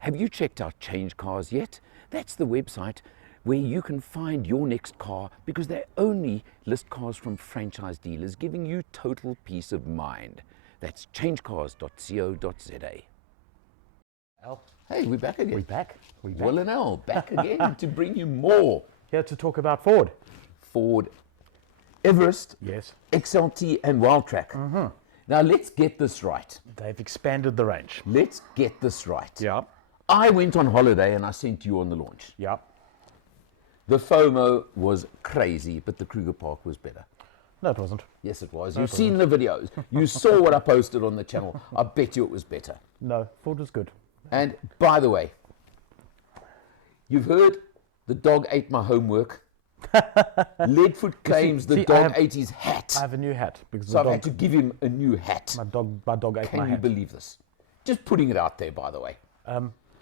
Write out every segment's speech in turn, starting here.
Have you checked out Change Cars yet? That's the website where you can find your next car because they only list cars from franchise dealers, giving you total peace of mind. That's changecars.co.za. Al, Hey, we're back again. we're back. Will and Al, back again to bring you more Here to talk about Ford. Ford Everest, Yes. XLT and Wildtrak. Now let's get this right. They've expanded the range. Let's get this right. Yeah. I went on holiday and I sent you on the launch. Yeah. The FOMO was crazy, but the Kruger Park was better. No, it wasn't. Yes, it was. You've seen the videos. You saw what I posted on the channel. I bet you it was better. No, Ford was good. And by the way, you've heard the dog ate my homework. Leadfoot claims the dog ate his hat. I have a new hat because So I've had to give him a new hat. my dog ate Can my you hat. believe this? Just putting it out there, by the way.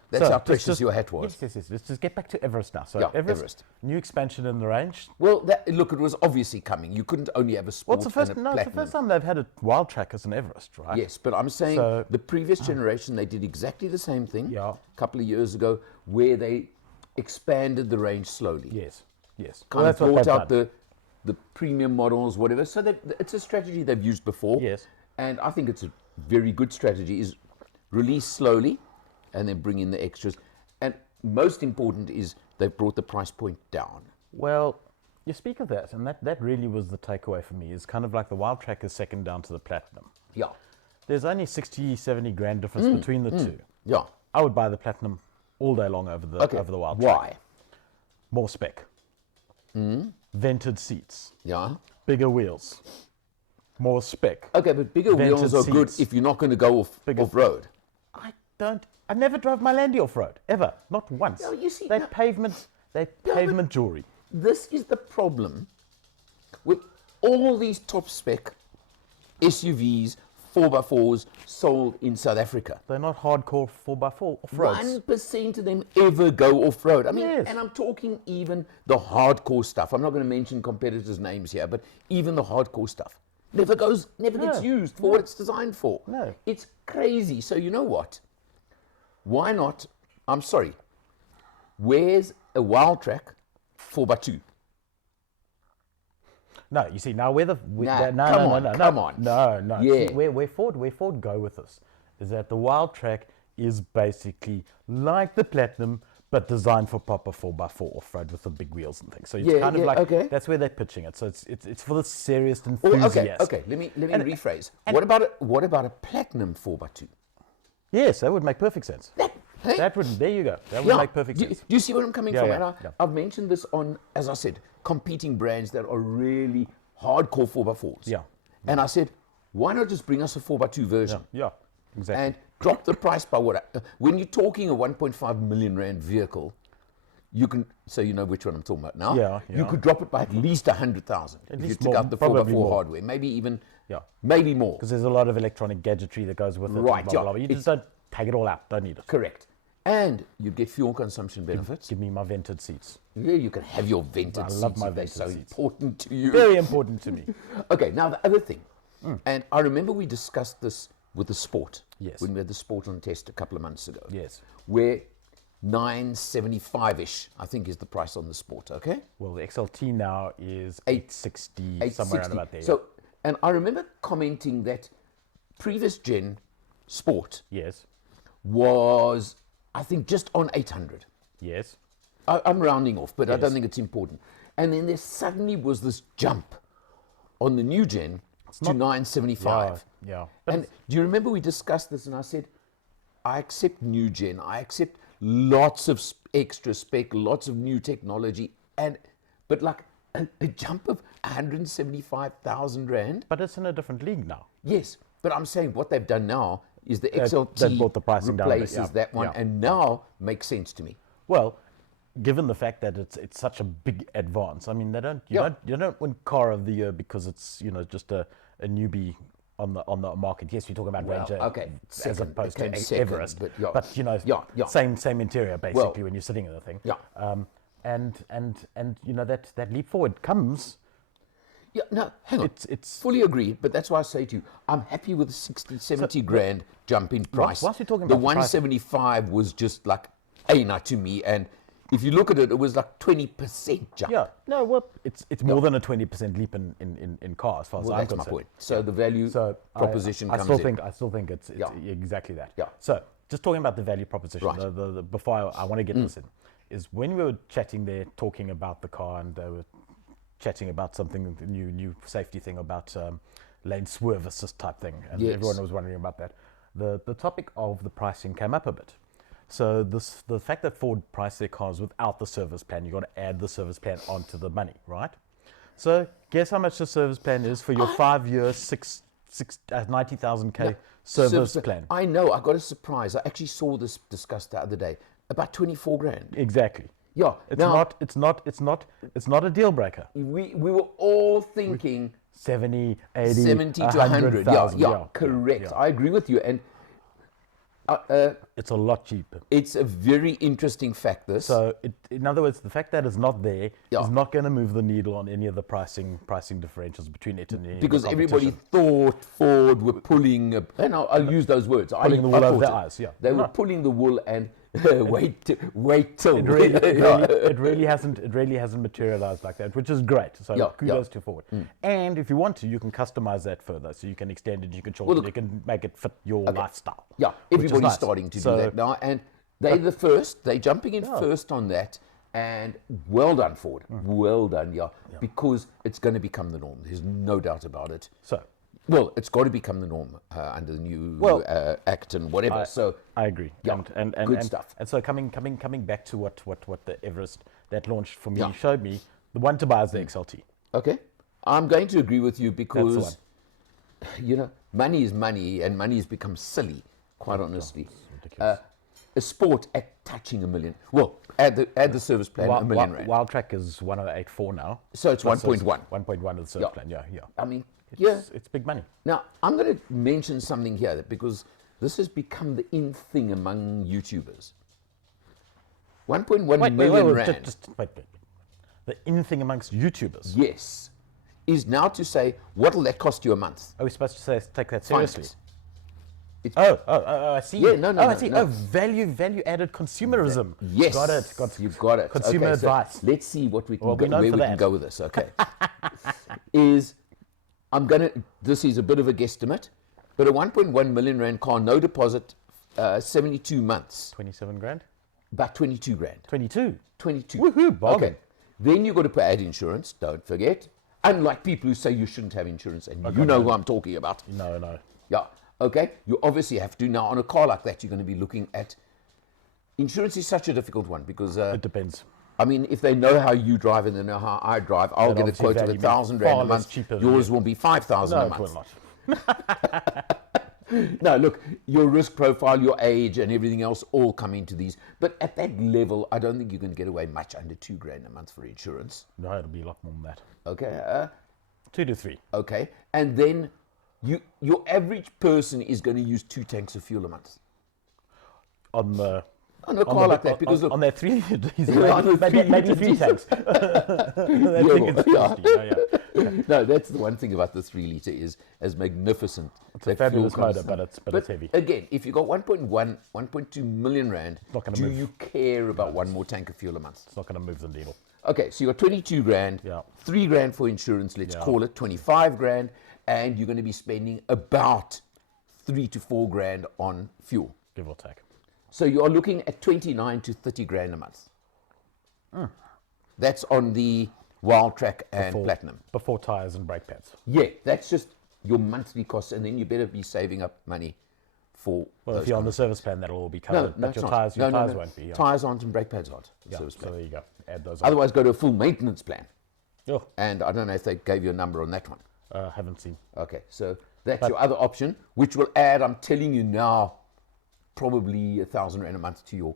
That's So, how let's precious just- your hat was. Yes. Let's just get back to Everest now. So Yeah, Everest, Everest. new expansion in the range. Well, look, it was obviously coming. You couldn't only have a sport What's the first? and a No, it's the platinum. first time they've had a Wildtrak as an Everest, right? Yes, but I'm saying So- the previous generation, they did exactly the same thing Yeah. a couple of years ago, where they expanded the range slowly. Yes. Well, Kind of that's what brought they've out done. the premium models, whatever. So it's a strategy they've used before. Yes. And I think it's a very good strategy, is release slowly and then bring in the extras. And most important is they've brought the price point down. Well, you speak of that, and that really was the takeaway for me. Is kind of like the Wildtrak is second down to the Platinum. Yeah. There's only 60, 70 grand difference between the two. Yeah. I would buy the Platinum all day long over the Wildtrak. Why? More spec. Vented seats. Yeah. Bigger wheels. More spec. Okay, but bigger Vented wheels are good seats. if you're not going to go off-road. I never drove my Landy off-road, ever. Not once. No, you see, They're no. pavement jewelry. This is the problem with all these top spec SUVs, 4x4s sold in South Africa. They're not hardcore 4x4 off-roads. 1% of them ever go off-road. I mean, Yes. and I'm talking even the hardcore stuff. I'm not going to mention competitors' names here, but even the hardcore stuff never gets used for what it's designed for. No. It's crazy. So you know what? Why not? I'm sorry. Where's a Wildtrak 4x2? No, you see, now where the come on. No. Yeah. See, where Ford go with this is that the Wildtrak is basically like the Platinum, but designed for proper 4x4 off-road with the big wheels and things. So it's kind of like that's where they're pitching it. So it's for the serious enthusiasts. Okay. Let me rephrase. What about a Platinum 4x2? Yes, that would make perfect sense. Hey? There you go. That would make perfect Do sense. you see where I'm coming from? Yeah, And yeah. I've mentioned this on, as I said, competing brands that are really hardcore 4x4s. Yeah. And I said, why not just bring us a 4x2 version? Yeah, exactly. And drop the price by when you're talking a 1.5 million rand vehicle, you can, so you know which one I'm talking about now. Yeah. You could drop it by at least 100,000 if you least took more, out the probably 4x4 more. hardware, maybe even, Yeah. maybe more. Because there's a lot of electronic gadgetry that goes with it. Right, and blah, yeah. blah, blah. You just don't take it all out. Don't need it. Correct. And you get fuel consumption benefits. Give me my vented seats. Yeah, you can have your vented I seats love my if they're vented so seats. important to you. Very important to me. Okay, now the other thing, and I remember we discussed this with the Sport. Yes. When we had the Sport on test a couple of months ago. Yes. Where 975-ish, I think, is the price on the Sport, okay? Well, the XLT now is 860, somewhere around about there. So, and I remember commenting that previous gen Sport yes. was, I think, just on 800. Yes. I'm rounding off, but I don't Yes. think it's important. And then there suddenly was this jump on the new gen to 975. Yeah. And do you remember we discussed this and I said, I accept new gen, I accept lots of extra spec, lots of new technology, but like a jump of 175,000 rand? But it's in a different league now. Yes, but I'm saying what they've done now is the They XLT brought the pricing down a bit, replaces yeah, that one yeah. and now makes sense to me. Well, given the fact that it's such a big advance, I mean, you don't win car of the year because it's just a newbie on the market. Yes, we're talking about Ranger as second, opposed okay, to second, Everest, but yeah. but same interior basically when you're sitting in the thing. Yeah. And that leap forward comes Yeah, no, hang on. It's fully agreed, but that's why I say to you, I'm happy with the 60, 70 grand jump in price. Whilst you're talking the about the 175 was just like a nut to me, and if you look at it, it was like 20% jump. Yeah, no, well, it's more than a 20% leap in car as far as I'm that's concerned. my point. So the value proposition I comes still in. think I still think it's exactly that. Yeah. So just talking about the value proposition, Right. the before I want to get this in, is when we were chatting there, talking about the car, and they were chatting about something, the new safety thing about lane swerve assist type thing, and everyone was wondering about that. The topic of the pricing came up a bit. So the fact that Ford priced their cars without the service plan, you got to add the service plan onto the money, right? So guess how much the service plan is for your 5-year, 90,000 service plan? I know. I got a surprise. I actually saw this discussed the other day. About 24 grand. Exactly. Yeah. It's not a deal breaker. We were all thinking 70, 80, 70 to 100. Yeah, correct. Yeah. I agree with you. And it's a lot cheaper. it's a very interesting fact, this. So, in other words, the fact that it's not there is not going to move the needle on any of the pricing differentials between it and any because of the everybody thought Ford were pulling, and I'll use those words. Pulling the wool over their eyes, yeah. They were pulling the wool and wait till. It really hasn't materialized like that, which is great. So kudos to Ford. And if you want to, you can customize that further. So you can extend it, you can shorten it, you can make it fit your lifestyle. Yeah, everybody's starting to do that now, and they're the first. They're jumping in first on that, and well done, Ford. Well done, because it's going to become the norm. There's no doubt about it. So. Well, it's got to become the norm under the new act and whatever. I agree. Yeah, and good stuff. And so coming back to what the Everest that launched for me showed me, the one to buy is the XLT. Okay, I'm going to agree with you because money is money, and money has become silly. Quite honestly, a sport at touching $1 million. Well, add the service plan, $1 million rand. Wildtrak is 108.4 now. So it's 1.1. 1.1 of the service plan. Yeah. I mean. It's big money. Now, I'm going to mention something here because this has become the in thing among YouTubers. 1.1 million rand. Wait. The in thing amongst YouTubers. Yes. Is now to say, what will that cost you a month? Are we supposed to take that seriously? Finance. I see. Yeah, I see. No. Value added consumerism. Yes. Got it. You've got it. Consumer advice. So let's see what we can where we can go with this. Okay. This is a bit of a guesstimate, but a 1.1 million rand car, no deposit, 72 months. 27 grand? About 22 grand. 22? 22. Woohoo, bargain. Okay. Then you've got to add insurance, don't forget. Unlike people who say you shouldn't have insurance, and you know who I'm talking about. No. Yeah, okay. You obviously have to. Now, on a car like that, you're going to be looking at... Insurance is such a difficult one because... it depends. I mean, if they know how you drive and they know how I drive, I'll get a quote of 1,000 rand a month. Yours will be 5,000 a month. No, it will not. No, look, your risk profile, your age, and everything else all come into these. But at that level, I don't think you can get away much under 2 grand a month for insurance. No, it'll be a lot more than that. Okay. 2 to 3. Okay. And then your average person is going to use 2 tanks of fuel a month. On a car like that, because on their 3 maybe 3 tanks. No, that's the one thing about the 3 litre is as magnificent. It's a fabulous motor, but it's heavy. Again, if you got 1.2 million rand, do you care about one more tank of fuel a month? It's not going to move the needle. Okay, so you got 22 grand, 3 grand for insurance, let's call it 25 grand, and you're going to be spending about 3 to 4 grand on fuel. Give or take. So you're looking at 29 to 30 grand a month. That's on the Wildtrak and Platinum. Before tyres and brake pads. Yeah, that's just your monthly costs, and then you better be saving up money for. Well, if you're on the service plan, that'll all be covered. No, but your tyres won't be. Tyres aren't and brake pads aren't. So there you go. Add those on. Otherwise, go to a full maintenance plan. Oh. And I don't know if they gave you a number on that one. Haven't seen. Okay, so that's your other option, which will add, I'm telling you now, probably 1,000 rand a month to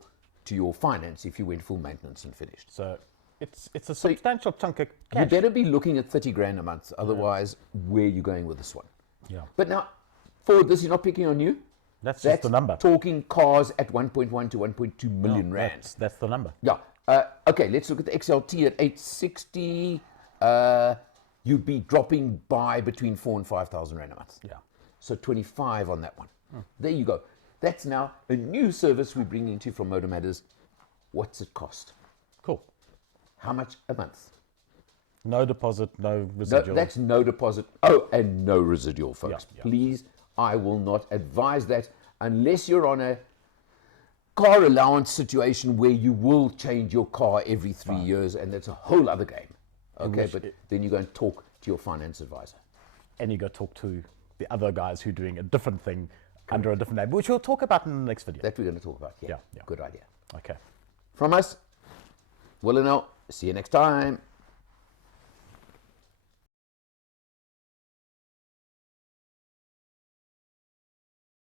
your finance if you went full maintenance and finished. So it's a substantial chunk of cash. You better be looking at 30 grand a month, otherwise where are you going with this one? Yeah. But now, Ford, this is not picking on you. That's just the number. Talking cars at 1.1 to 1.2 million rand. That's the number. Yeah. Okay, let's look at the XLT at 860. you'd be dropping by between 4,000 and 5,000 rand a month. Yeah. So 25 on that one. There you go. That's now a new service we're bringing to you from Motor Matters. What's it cost? Cool. How much a month? No deposit, no residual. No, that's no deposit. Oh, and no residual, folks. Yeah. Please, I will not advise that unless you're on a car allowance situation where you will change your car every 3 years, and that's a whole other game. Okay, but then you go and talk to your finance advisor. And you go talk to the other guys who are doing a different thing under a different name, which we'll talk about in the next video. That we're going to talk about. Yeah. Yeah. Good idea. Okay. From us, Will and Al, see you next time.